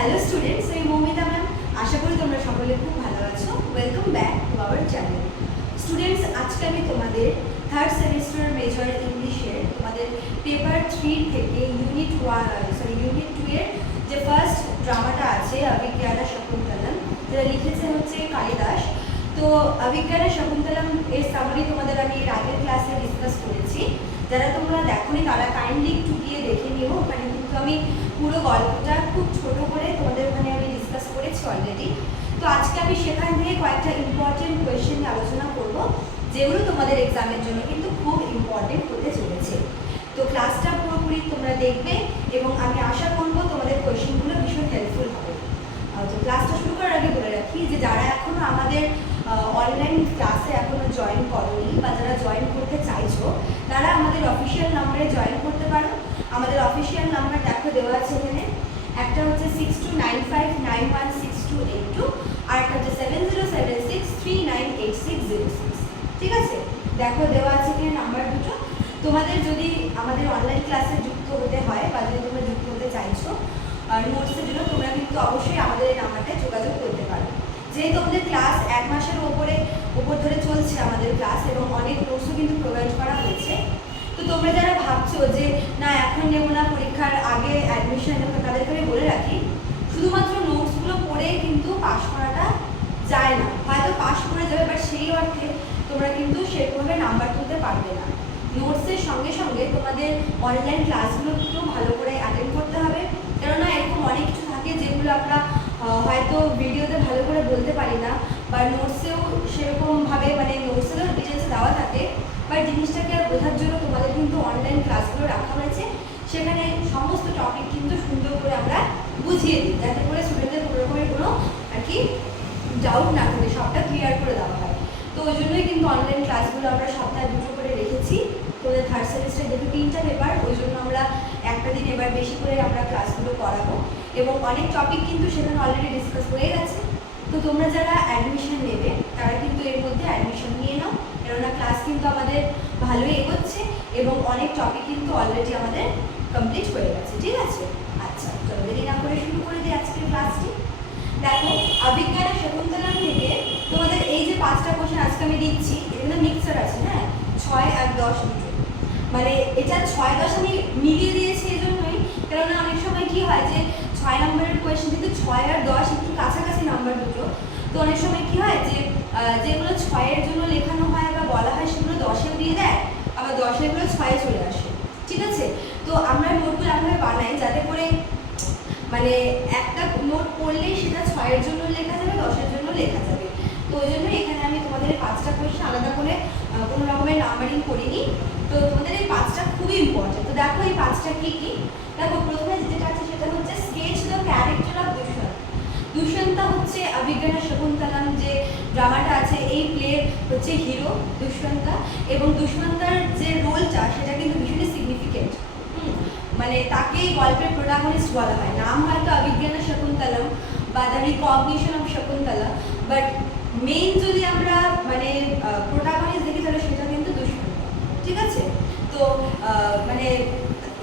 Hello students আমি Moumita ma'am আশা করি তোমরা সকলে খুব ভালো আছো। Welcome back to our channel students আজকে আমি তোমাদের থার্ড সেমিস্টার মেজর ইংলিশের তোমাদের পেপার থ্রি থেকে unit one sorry unit two এর যে ফার্স্ট ড্রামাটা আছে অভিজ্ঞানা শকুন্তলম যেটা লিখেছে হচ্ছে কালিদাস। তো অভিজ্ঞানা শকুন্তলম এর সামারি তোমাদের আমি এর আগের ক্লাসে ডিসকাস করেছি। যারা তোমরা দেখোনি, তারা কাইন্ডলি একটু গিয়ে দেখে নিও। ওখানে কিন্তু আমি পুরো গল্পটা খুব ছোট করে তোমাদের ওখানে আমি ডিসকাস করেছি অলরেডি তো আজকে আমি সেখান থেকে কয়েকটা ইম্পর্টেন্ট কোয়েশ্চেন আলোচনা করব যেগুলো তোমাদের এক্সামের জন্য কিন্তু খুব ইম্পর্টেন্ট হতে চলেছে। তো ক্লাসটা পুরোপুরি তোমরা দেখবে এবং আমি আশা করব তোমাদের কোয়েশ্চেনগুলো ভীষণ হেল্পফুল হবে। তো ক্লাসটা শুরু করার আগে বলে রাখি যে যারা এখনও আমাদের অনলাইন ক্লাসে এখনও জয়েন করনি বা যারা জয়েন করতে চাইছো, তারা আমাদের অফিসিয়াল নাম্বারে জয়েন করতে পারো। আমাদের অফিসিয়াল নাম্বার দেখো দেওয়া আছে এখানে। একটা হচ্ছে six two nine five nine one six two eight two আর একটা হচ্ছে seven zero seven six three nine eight six zero six ঠিক আছে দেখো, দেওয়া আছে কি নাম্বার দুটো? তোমাদের যদি আমাদের অনলাইন ক্লাসে যুক্ত হতে হয় বা যদি তোমরা যুক্ত হতে চাইছো আর নোটসের জন্য তোমরা কিন্তু অবশ্যই আমাদের এই নাম্বারটায় যোগাযোগ করতে পারো। যেহেতু আমাদের ক্লাস এক মাসের ওপরে, ওপর ধরে চলছে আমাদের ক্লাস এবং অনেক নোটসও কিন্তু প্রোভাইড করা হয়েছে। তো তোমরা যারা ভাবছ যে, না, এখন নেব না, পরীক্ষার আগে অ্যাডমিশন নেব তাদেরকে আমি বলে রাখি, শুধুমাত্র নোটসগুলো পড়ে কিন্তু পাশ করাটা যায় না। হয়তো পাশ করে যাবে বাট সেই অর্থে তোমরা কিন্তু সেরকমভাবে নাম্বার তুলতে পারবে না। নোটসের সঙ্গে সঙ্গে তোমাদের অনলাইন ক্লাসগুলোকেও ভালো করে অ্যাটেন্ড করতে হবে। কেননা এরকম অনেক কিছু থাকে যেগুলো আমরা হয়তো ভিডিওতে ভালো করে বলতে পারি না বা নোটসেও সেরকমভাবে মানে নোটসেরও ডিটেলস দেওয়া থাকে। বা জিনিসটাকে বোঝার জন্য তোমাদের কিন্তু অনলাইন ক্লাসগুলো রাখা হয়েছে। সেখানে সমস্ত টপিক কিন্তু সুন্দর করে আমরা বুঝিয়ে দিই। যাতে করে স্টুডেন্টদের কোনো রকমের কোনো আর কি ডাউট না থাকে, সবটা ক্লিয়ার করে দেওয়া হয়। ওই জন্যই কিন্তু অনলাইন ক্লাসগুলো আমরা সপ্তাহে দুটো করে রেখেছি। তোদের থার্ড সেমিস্টার যেহেতু তিনটা পেপার ওই জন্য আমরা একটা দিন এবার বেশি করে আমরা ক্লাসগুলো করাবো। এবং অনেক টপিক কিন্তু সেখানে অলরেডি ডিসকাস হয়ে গেছে। তো তোমরা যারা অ্যাডমিশন নেবে, তারা কিন্তু এর মধ্যে অ্যাডমিশন নিয়ে নাও। কেননা ক্লাস কিন্তু আমাদের ভালোই এগোচ্ছে এবং অনেক টপিক কিন্তু অলরেডি আমাদের কমপ্লিট হয়ে গেছে, ঠিক আছে? আচ্ছা চলো দেরি না করে শুরু করে দিই আজকের ক্লাসটি দেখো অভিজ্ঞানা শকুন্তলা থেকে তোমাদের এই যে পাঁচটা কোশ্চেন আজকে আমি দিচ্ছি। এখানে মিক্সার আছে হ্যাঁ? ছয় আর দশ দুটো মানে এটা ছয় দশ আমি মিলিয়ে দিয়েছি এই জন্যই কেননা অনেক সময় কি হয় যে ছয় নম্বরের কোয়েশ্চেন কিন্তু ছয় আর দশ একটু কাছাকাছি নাম্বার দুটো। তো অনেক সময় কি হয় যে যেগুলো ছয়ের জন্য লেখানো হয় বা বলা হয় সেগুলো দশেও দিয়ে দেয়, আবার দশেরগুলো ছয়ে চলে আসে। ঠিক আছে? তো আমরা নোটগুলো এমনভাবে বানাই যাতে করে মানে একটা নোট পড়লেই সেটা ছয়ের জন্য লেখা যাবে, দশের জন্য লেখা যাবে। তো ওই জন্য তোমাদের এই পাঁচটা কোয়েশ্চেন আলাদা করে কোনো রকমের নাম্বারিং করিনি। তো তোমাদের এই পাঁচটা খুবই ইম্পর্টেন্ট তো দেখো এই পাঁচটা কী কী? দেখো, প্রথমে যেটা আছে সেটা হচ্ছে sketch the character of Dushyanta Dushyanta হচ্ছে অভিজ্ঞানা শকুন্তলাম যে ড্রামাটা আছে, এই প্লের হচ্ছে হিরো দুষ্মন্তা এবং দুষ্যন্তার যে রোলটা সেটা কিন্তু ভীষণই সিগনিফিকেন্ট মানে তাকে গল্পের প্রোটাগনিস্ট বলা হয়। নাম হয়তো অভিজ্ঞানা শকুন্তলম বা the recognition of Shakuntala but main যদি আমরা মানে প্রোটাগনিস্ট দেখি তাহলে সেটা কিন্তু দুষ্যন্ত ঠিক আছে? তো মানে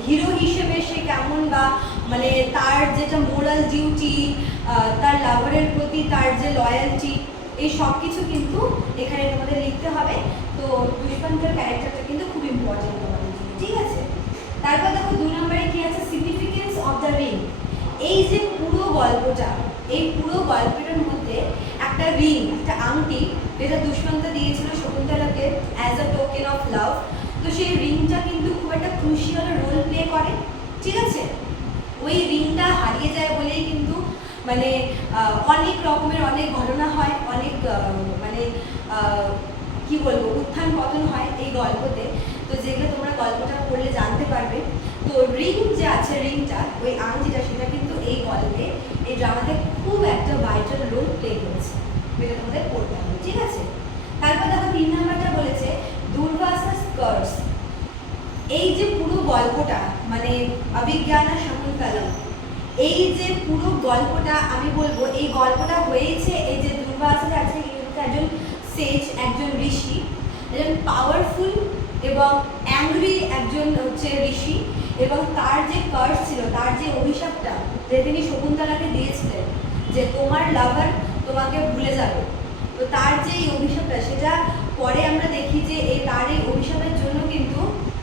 হিরো হিসেবে সে কেমন বা মানে তার যেটা মোরাল ডিউটি তার লাভারের প্রতি তার যে লয়্যালটি এই সব কিছু কিন্তু এখানে তোমাদের লিখতে হবে। তো দুষ্মন্তের ক্যারেক্টারটা কিন্তু খুব ইম্পর্টেন্ট ঠিক আছে? তারপর দেখো দু নম্বরে কি আছে? সিগনিফিকেন্স অফ দ্য রিং এই যে পুরো গল্পটা, এই পুরো গল্পটার মধ্যে একটা রিং একটা আংটি, যেটা দুষ্মন্ত দিয়েছিল শকুন্তলাকে as a token of love তো সেই রিংটা কিন্তু খুব একটা ক্রুশিয়াল রোল প্লে করে। ঠিক আছে? ওই রিংটা হারিয়ে যায় বলেই কিন্তু মানে অনেক রকমের অনেক ঘটনা হয়, অনেক মানে কি বলব, উত্থান পতন হয় এই গল্পতে। তো যেগুলো তোমরা গল্পটা পড়লে জানতে পারবে। তো রিং যে আছে রিংটা ওই আংটিটা, সেটা কিন্তু এই গল্পে, এই ড্রামাতে খুব একটা ভাইটাল রোল প্লে যেটা তোমাদের পড়তে হবে, ঠিক আছে? তারপর দেখো তিন নাম্বারটা বলেছে দুর্বাসাস কার্স এই যে পুরো গল্পটা মানে অভিজ্ঞানা শকুন্তলম এই যে পুরো গল্পটা আমি বলব, এই গল্পটা হয়েছে এই যে দুর্বাসা আছে একজন সেজ একজন ঋষি, একজন পাওয়ারফুল এবং অ্যাংরি একজন হচ্ছে ঋষি এবং তার যে কার্স ছিল, তার যে অভিশাপটা যে তিনি শকুন্তলাকে দিয়েছিলেন যে তোমার লাভার তোমাকে ভুলে যাবে। তো তার যে এই অভিশাপটা, সেটা পরে আমরা দেখি যে এই তার এই অভিশাপের জন্য কিন্তু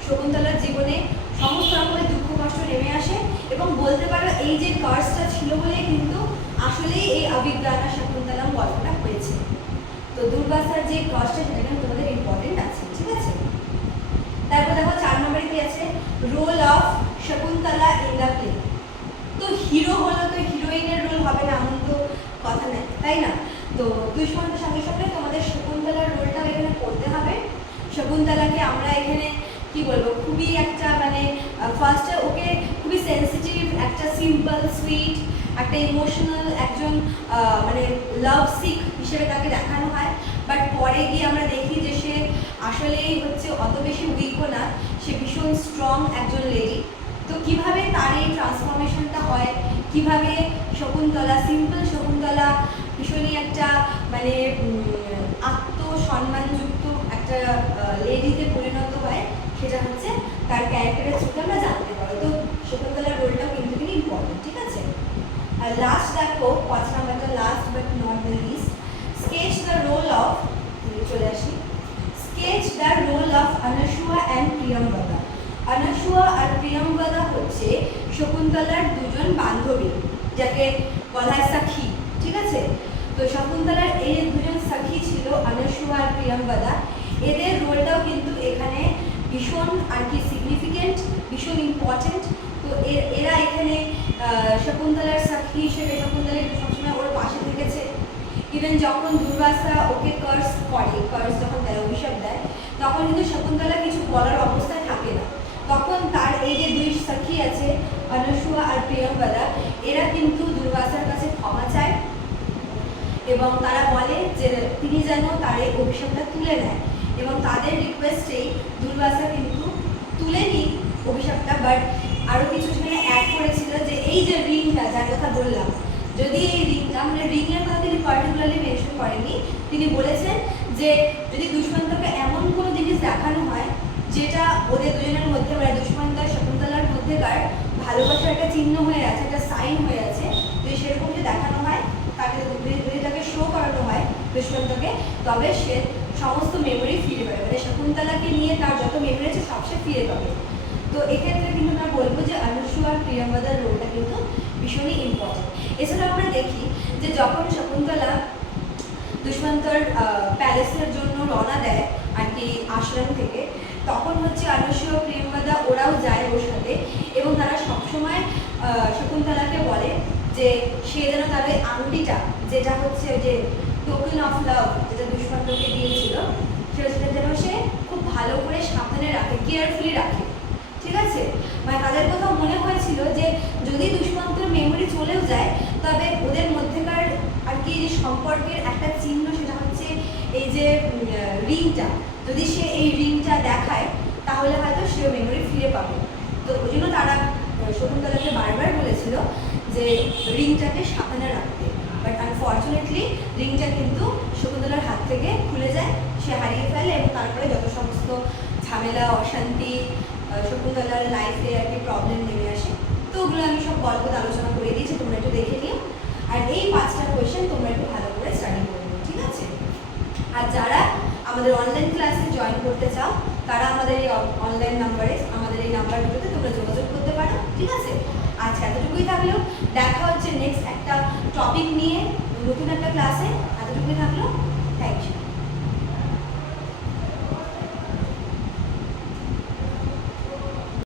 শকুন্তলার জীবনে সমস্ত রকমের দুঃখ, কষ্ট নেমে আসে এবং বলতে পারো এই যে কার্সটা ছিল বলে কিন্তু আসলেই এই অভিজ্ঞানা শকুন্তলাম গল্পটা হয়েছে। তো দুর্গাস্তার যে কার্সটা সেটা কিন্তু তোমাদের ইম্পর্টেন্ট আছে ঠিক আছে তারপর দেখো চার নম্বরে কি আছে role of Shakuntala in the play তো হিরো হলো তো হিরোইনের রোল হবে না এমন তো কথা নেই তাই না তো দুষ্মন্তের সঙ্গে সঙ্গে তোমাদের শকুন্তলার রোলটাও এখানে করতে হবে। শকুন্তলাকে আমরা এখানে কি বলব, খুবই একটা মানে ফার্স্টে ওকে খুবই সেন্সিটিভ একটা সিম্পল সুইট একটা ইমোশনাল একজন মানে লাভ সিক হিসেবে তাকে দেখানো হয়। বাট পরে গিয়ে আমরা দেখি যে সে আসলেই হচ্ছে অত বেশি উইকও না, সে ভীষণ স্ট্রং একজন লেডি তো কীভাবে তার এই ট্রান্সফরমেশনটা হয়? কীভাবে শকুন্তলা সিম্পল শকুন্তলা ভীষণই একটা মানে আত্মসম্মানযুক্ত একটা লেডিতে পরিণত হয়, সেটা হচ্ছে তার ক্যারেক্টারের থ্রুতে আমরা জানতে পারি তো শকুন্তলার রোলটাও কিন্তু খুবই ইম্পর্টেন্ট ঠিক আছে? আর লাস্ট দেখো পাঁচ নাম্বারটা last but not the least sketch the role of চলে আসি sketch the role of Anasuya and Priyamvada Anasuya আর প্রিয়ম্বদা হচ্ছে শকুন্তলার দুজন বান্ধবী, যাকে বলা হয় সাখী ঠিক আছে তো শকুন্তলার এই যে দুজন সাখী ছিল আর এদের রোলটাও কিন্তু এখানে ভীষণ আর কি সিগনিফিকেন্ট ভীষণ ইম্পর্টেন্ট তো এরা এখানে শকুন্তলার সাক্ষী হিসেবে শকুন্তলা কিন্তু সবসময় ওর পাশে থেকেছে। ইভেন যখন দুর্বাসা ওকে কার্স করে কার্স যখন দেয়, অভিশাপ দেয়, তখন কিন্তু শকুন্তলা কিছু বলার অবস্থায় থাকে না। তখন তার এই যে দুই সাক্ষী আছে অনসুয়া আর প্রিয়ম্বদা এরা কিন্তু দুর্বাসার কাছে ক্ষমা চায়। এবং তারা বলে যে তিনি যেন তার এই অভিশাপটা তুলে নেয়। এবং তাদের রিকোয়েস্টেই দুর্বাসা কিন্তু তুলে নিই অভিশাপটা বাট আরও কিছু সেখানে অ্যাড করেছিল যে এই যে রিংটা যার কথা বললাম, যদি এই রিংটা মানে রিংয়ের কথা তিনি পার্টিকুলারলি মেনশন করেননি, তিনি বলেছেন যে যদি দুষ্মন্তকে এমন কোনো জিনিস দেখানো হয়, যেটা ওদের দুজনের মধ্যে মানে দুষ্মন্ত আর শকুন্তলার মধ্যেকার ভালোবাসার একটা চিহ্ন হয়ে আছে, একটা সাইন হয়ে আছে, যদি সেরকম দেখানো হয় তাকে যদি যদি তাকে শো করানো হয় দুষ্মন্তকে তবে সে সমস্ত মেমোরি ফিরে পাবে। মানে শকুন্তলাকে নিয়ে তার যত মেমোরি আছে, সব সে ফিরে পাবে। তো এক্ষেত্রে কিন্তু আমরা বলব যে অনুসু আর প্রিয়ম্বদার রোলটা কিন্তু ভীষণই ইম্পর্টেন্ট এছাড়া আমরা দেখি যে যখন শকুন্তলা দুষ্মন্তর প্যালেসের জন্য রওনা দেয় আর কি আশ্রম থেকে, তখন হচ্ছে আনুষ্য প্রিয়ম্বদা ওরাও যায় ওর সাথে এবং তারা সবসময় শকুন্তলাকে বলে যে সে যেন ওই আংটিটা যেটা হচ্ছে যে টোকেন অফ লাভ যেটা দুষ্মন্তকে দিয়েছিল, সেটা যেন সে খুব ভালো করে সাবধানে রাখে কেয়ারফুলি রাখে। ঠিক আছে? মানে তাদের কোথাও মনে হয়েছিল যে যদি দুষ্মন্তের মেমোরি চলেও যায়, তবে ওদের মধ্যেকার আর কি যে সম্পর্কের একটা চিহ্ন সেটা হচ্ছে এই যে রিংটা। যদি সে এই রিংটা দেখায়, তাহলে হয়তো সে মেমোরি ফিরে পাবে। তো ওই জন্য তারা শকুন্তলাকে বারবার বলেছিল যে রিংটাকে সাবধানে রাখতে। আনফর্চুনেটলি রিংটা কিন্তু শকুন্তলার হাত থেকে খুলে যায়। সে হারিয়ে ফেলে এবং তারপরে যত সমস্ত ঝামেলা, অশান্তি শকুন্তলার লাইফে আর কি প্রবলেম নেমে আসে, তো ওগুলো আমি সব গল্পতে আলোচনা করে দিয়েছি তোমরা একটু দেখে নিও। আর এই পাঁচটা কোয়েশ্চেন তোমরা একটু ভালো করে স্টাডি করে নিও, ঠিক আছে? আর যারা আমাদের অনলাইন ক্লাসে জয়েন করতে চাও, তারা আমাদের এই অনলাইন নাম্বারে আমাদের এই নাম্বার দুটোতে তোমরা যোগাযোগ করতে পারো, ঠিক আছে? আজকে এতটুকুই থাকল। দেখা হচ্ছে নেক্সট একটা টপিক নিয়ে। নতুন একটা ক্লাসে এতটুকুই থাকল। Thank you